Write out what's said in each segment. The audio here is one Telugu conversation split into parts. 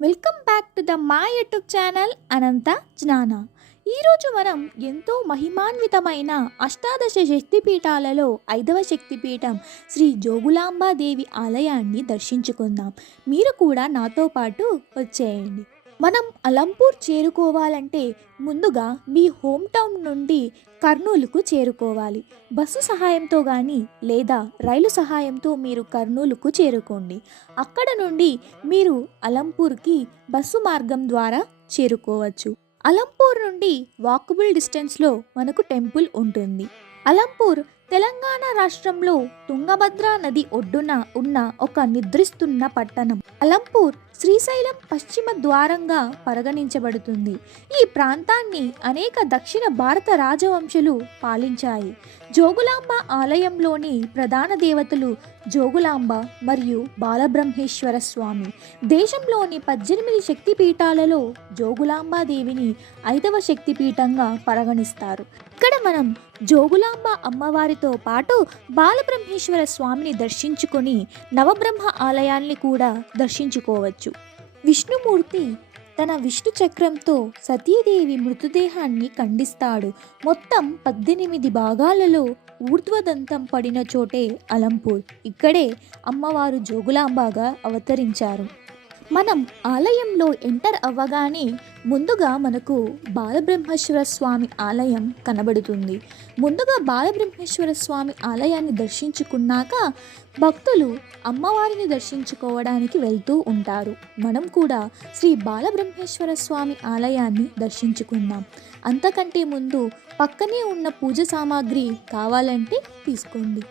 వెల్కమ్ బ్యాక్ టు ద మా యూట్యూబ్ ఛానల్ అనంత జ్ఞాన. ఈరోజు మనం ఎంతో మహిమాన్వితమైన అష్టాదశ శక్తిపీఠాలలో 5వ శక్తిపీఠం శ్రీ జోగులాంబాదేవి ఆలయాన్ని దర్శించుకుందాం. మీరు కూడా నాతో పాటు వచ్చేయండి. మనం అలంపూర్ చేరుకోవాలంటే ముందుగా మీ హోమ్ టౌన్ నుండి కర్నూలుకు చేరుకోవాలి. బస్సు సహాయంతో కానీ లేదా రైలు సహాయంతో మీరు కర్నూలుకు చేరుకోండి. అక్కడ నుండి మీరు అలంపూర్కి బస్సు మార్గం ద్వారా చేరుకోవచ్చు. అలంపూర్ నుండి వాకబుల్ డిస్టెన్స్లో మనకు టెంపుల్ ఉంటుంది. అలంపూర్ తెలంగాణ రాష్ట్రంలో తుంగభద్ర నది ఒడ్డున ఉన్న ఒక నిద్రిస్తున్న పట్టణం. అలంపూర్ శ్రీశైలం పశ్చిమ ద్వారంగా పరిగణించబడుతుంది. ఈ ప్రాంతాన్ని అనేక దక్షిణ భారత రాజవంశులు పాలించాయి. జోగులాంబ ఆలయంలోని ప్రధాన దేవతలు జోగులాంబ మరియు బాలబ్రహ్మేశ్వర స్వామి. దేశంలోని 18 శక్తిపీఠాలలో జోగులాంబాదేవిని 5వ శక్తిపీఠంగా పరిగణిస్తారు. ఇక్కడ మనం జోగులాంబ అమ్మవారితో పాటు బాలబ్రహ్మేశ్వర స్వామిని దర్శించుకొని నవబ్రహ్మ ఆలయాన్ని కూడా దర్శించుకోవచ్చు. విష్ణుమూర్తి తన విష్ణు చక్రంతో సతీదేవి మృతదేహాన్ని ఖండిస్తాడు. మొత్తం 18 భాగాలలో ఊర్ధ్వదంతం పడిన చోటే అలంపూర్. ఇక్కడే అమ్మవారు జోగులాంబగా అవతరించారు. మనం ఆలయంలో ఎంటర్ అవ్వగానే ముందుగా మనకు బాలబ్రహ్మేశ్వర స్వామి ఆలయం కనబడుతుంది. ముందుగా బాలబ్రహ్మేశ్వర స్వామి ఆలయాన్ని దర్శించుకున్నాక భక్తులు అమ్మవారిని దర్శించుకోవడానికి వెళ్తూ ఉంటారు. మనం కూడా శ్రీ బాలబ్రహ్మేశ్వర స్వామి ఆలయాన్ని దర్శించుకుందాం. అంతకంటే ముందు పక్కనే ఉన్న పూజ సామాగ్రి కావాలంటే తీసుకోండి.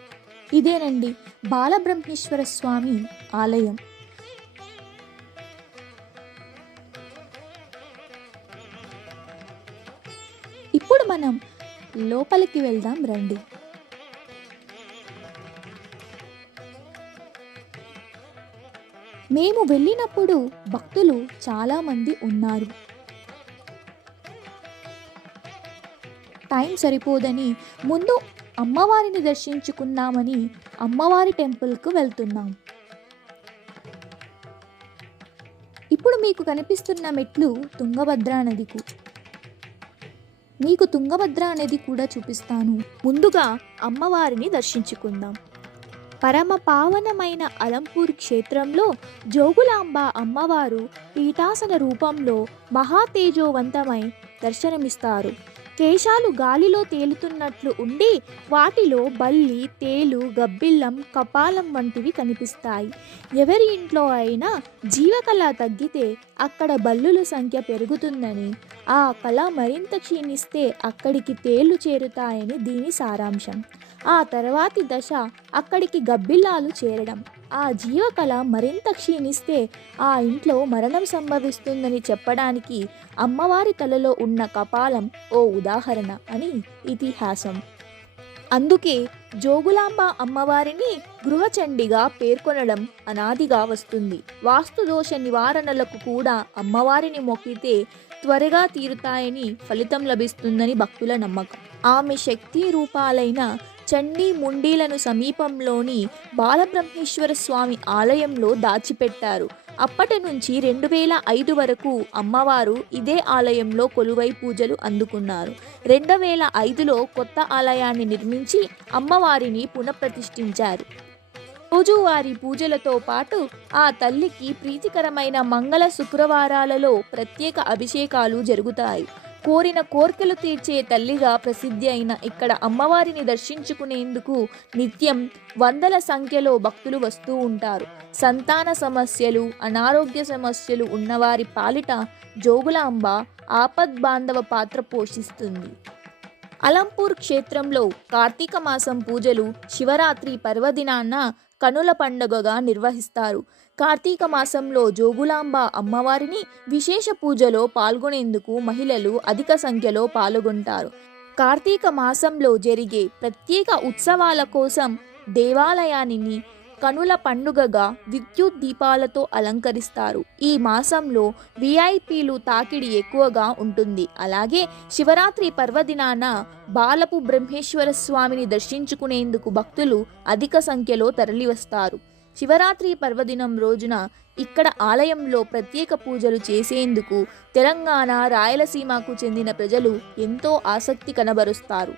ఇదేనండి బాలబ్రహ్మేశ్వర స్వామి ఆలయం. ఇప్పుడు మనం లోపలికి వెళ్దాం రండి. మేము వెళ్ళినప్పుడు భక్తులు చాలామంది ఉన్నారు. టైం సరిపోదని ముందు అమ్మవారిని దర్శించుకుందామని అమ్మవారి టెంపుల్కు వెళ్తున్నాం. ఇప్పుడు మీకు కనిపిస్తున్న మెట్లు తుంగభద్రా నదికు. మీకు తుంగభద్ర అనేది కూడా చూపిస్తాను. ముందుగా అమ్మవారిని దర్శించుకుందాం. పరమ పావనమైన అలంపూర్ క్షేత్రంలో జోగులాంబ అమ్మవారు పీఠాసన రూపంలో మహాతేజోవంతమై దర్శనమిస్తారు. కేశాలు గాలిలో తేలుతున్నట్లు ఉండి వాటిలో బల్లి, తేలు, గబ్బిల్లం, కపాలం వంటివి కనిపిస్తాయి. ఎవరి ఇంట్లో అయినా జీవకళ తగ్గితే అక్కడ బల్లుల సంఖ్య పెరుగుతుందని, ఆ కళ మరింత క్షీణిస్తే అక్కడికి తేళ్లు చేరుతాయని దీని సారాంశం. ఆ తర్వాతి దశ అక్కడికి గబ్బిల్లాలు చేరడం. ఆ జీవకళ మరింత క్షీణిస్తే ఆ ఇంట్లో మరణం సంభవిస్తుందని చెప్పడానికి అమ్మవారి తలలో ఉన్న కపాలం ఓ ఉదాహరణ అని ఇతిహాసం. అందుకే జోగులాంబ అమ్మవారిని గృహచండిగా పేర్కొనడం అనాదిగా వస్తుంది. వాస్తుదోష నివారణలకు కూడా అమ్మవారిని మొక్కితే త్వరగా తీరుతాయని ఫలితం లభిస్తుందని భక్తుల నమ్మకం. ఆమె శక్తి రూపాలైన చండీ ముండీలను సమీపంలోని బాలబ్రహ్మేశ్వర స్వామి ఆలయంలో దాచిపెట్టారు. అప్పటి నుంచి 2005 వరకు అమ్మవారు ఇదే ఆలయంలో కొలువై పూజలు అందుకున్నారు. 2005లో కొత్త ఆలయాన్ని నిర్మించి అమ్మవారిని పునఃప్రతిష్ఠించారు. రోజువారీ పూజలతో పాటు ఆ తల్లికి ప్రీతికరమైన మంగళ శుక్రవారాలలో ప్రత్యేక అభిషేకాలు జరుగుతాయి. కోరిన కోర్కెలు తీర్చే తల్లిగా ప్రసిద్ధి అయిన ఇక్కడ అమ్మవారిని దర్శించుకునేందుకు నిత్యం వందల సంఖ్యలో భక్తులు వస్తూ ఉంటారు. సంతాన సమస్యలు, అనారోగ్య సమస్యలు ఉన్నవారి పాలిట జోగులాంబ ఆపద్బాంధవ పాత్ర పోషిస్తుంది. అలంపూర్ క్షేత్రంలో కార్తీక మాసం పూజలు శివరాత్రి పర్వదినాన కనుల పండుగగా నిర్వహిస్తారు. కార్తీక మాసంలో జోగులాంబ అమ్మవారిని విశేష పూజలో పాల్గొనేందుకు మహిళలు అధిక సంఖ్యలో పాల్గొంటారు. కార్తీక మాసంలో జరిగే ప్రత్యేక ఉత్సవాల కోసం దేవాలయాన్ని కనుల పండుగగా విద్యుత్ దీపాలతో అలంకరిస్తారు. ఈ మాసంలో విఐపీలు తాకిడి ఎక్కువగా ఉంటుంది. అలాగే శివరాత్రి పర్వదినాన బాలపు బ్రహ్మేశ్వర స్వామిని దర్శించుకునేందుకు భక్తులు అధిక సంఖ్యలో తరలివస్తారు. శివరాత్రి పర్వదినం రోజున ఇక్కడ ఆలయంలో ప్రత్యేక పూజలు చేసేందుకు తెలంగాణ, రాయలసీమకు చెందిన ప్రజలు ఎంతో ఆసక్తి కనబరుస్తారు.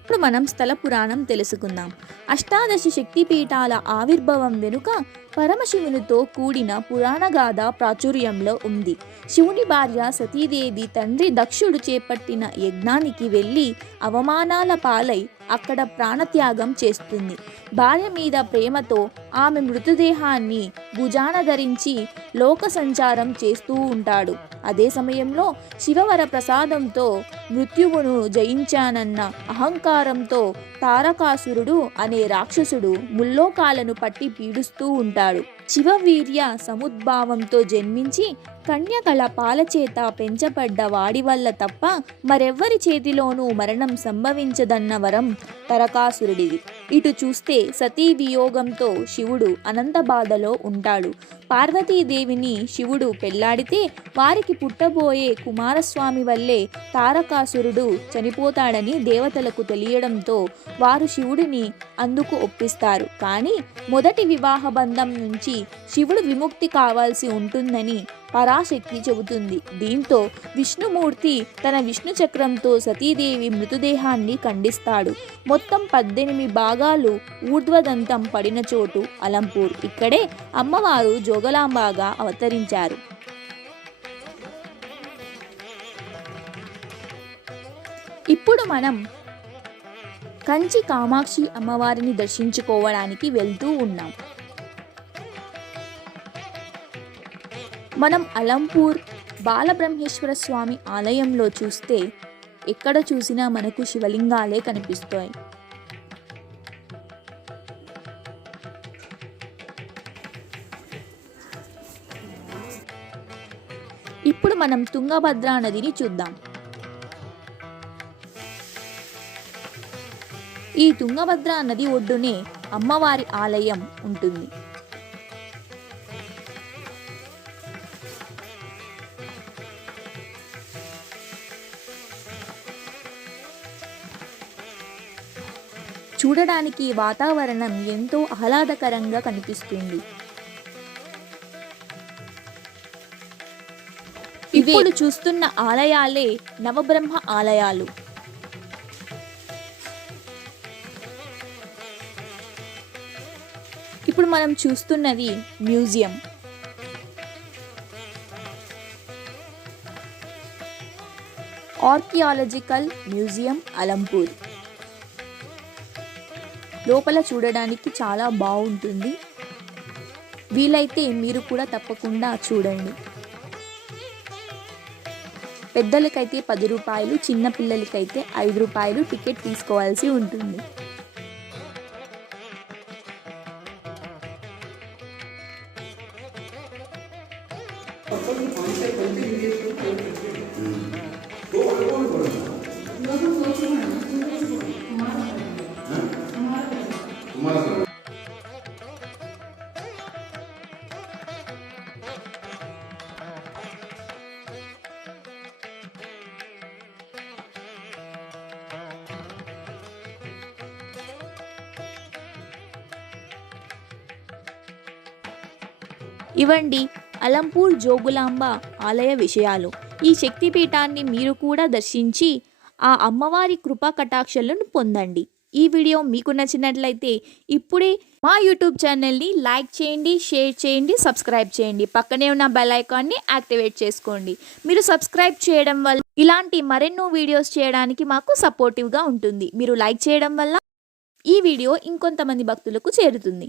ఇప్పుడు మనం స్థల పురాణం తెలుసుకుందాం. అష్టాదశ శక్తిపీఠాల ఆవిర్భావం వెనుక పరమశివునితో కూడిన పురాణగాథ ప్రాచుర్యంలో ఉంది. శివుని భార్య సతీదేవి తండ్రి దక్షుడు చేపట్టిన యజ్ఞానికి వెళ్ళి అవమానాల పాలై అక్కడ ప్రాణత్యాగం చేస్తుంది. భార్య మీద ప్రేమతో ఆమె మృతదేహాన్ని భుజాన ధరించి లోక సంచారం చేస్తూ ఉంటాడు. అదే సమయంలో శివవర ప్రసాదంతో మృత్యువును జయించానన్న అహంకారంతో తారకాసురుడు అనే రాక్షసుడు ముల్లోకాలను పట్టి పీడిస్తూ ఉంటాడు. శివవీర్య సముద్భావంతో జన్మించి కన్యకల పాలచేత పెంచబడ్డ వాడి వల్ల తప్ప మరెవ్వరి చేతిలోనూ మరణం సంభవించదన్న వరం తారకాసురుడిది. ఇటు చూస్తే సతీ వియోగంతో శివుడు అనంత బాధలో ఉంటాడు. పార్వతీదేవిని శివుడు పెళ్లాడితే వారికి పుట్టబోయే కుమారస్వామి వల్లే తారకాసురుడు చనిపోతాడని దేవతలకు తెలియడంతో వారు శివుడిని అందుకు ఒప్పిస్తారు. కానీ మొదటి వివాహ బంధం నుంచి శివుడు విముక్తి కావాల్సి ఉంటుందని పరాశక్తి చెబుతుంది. దీంతో విష్ణుమూర్తి తన విష్ణు చక్రంతో సతీదేవి మృతదేహాన్ని ఖండిస్తాడు. మొత్తం 18 భాగాలు ఊర్ధ్వదంతం పడిన చోటు అలంపూర్. ఇక్కడే అమ్మవారు జోగలాంబగా అవతరించారు. ఇప్పుడు మనం కంచి కామాక్షి అమ్మవారిని దర్శించుకోవడానికి వెళ్తూ ఉన్నాం. మనం అలంపూర్ బాలబ్రహ్మేశ్వర స్వామి ఆలయంలో చూస్తే ఎక్కడ చూసినా మనకు శివలింగాలే కనిపిస్తాయి. ఇప్పుడు మనం తుంగభద్రా నదిని చూద్దాం. ఈ తుంగభద్రా నది ఒడ్డునే అమ్మవారి ఆలయం ఉంటుంది. చూడడానికి వాతావరణం ఎంతో ఆహ్లాదకరంగా కనిపిస్తుంది. ఇప్పుడు చూస్తున్న ఆలయాలే నవబ్రహ్మ ఆలయాలు. ఇప్పుడు మనం చూస్తున్నది మ్యూజియం. Archaeological museum Alampur. లోపల చూడడానికి చాలా బాగుంటుంది. వీలైతే మీరు కూడా తప్పకుండా చూడండి. పెద్దలకైతే 10 రూపాయలు, చిన్న పిల్లలకైతే 5 రూపాయలు టికెట్ తీసుకోవాల్సి ఉంటుంది. ఇవండి అలంపూర్ జోగులాంబ ఆలయ విషయాలు. ఈ శక్తిపీఠాన్ని మీరు కూడా దర్శించి ఆ అమ్మవారి కృపా కటాక్షలను పొందండి. ఈ వీడియో మీకు నచ్చినట్లయితే ఇప్పుడే మా యూట్యూబ్ ఛానల్ని లైక్ చేయండి, షేర్ చేయండి, సబ్స్క్రైబ్ చేయండి. పక్కనే ఉన్న బెల్ ఐకాన్ని యాక్టివేట్ చేసుకోండి. మీరు సబ్స్క్రైబ్ చేయడం వల్ల ఇలాంటి మరెన్నో వీడియోస్ చేయడానికి మాకు సపోర్టివ్గా ఉంటుంది. మీరు లైక్ చేయడం వల్ల ఈ వీడియో ఇంకొంతమంది భక్తులకు చేరుతుంది.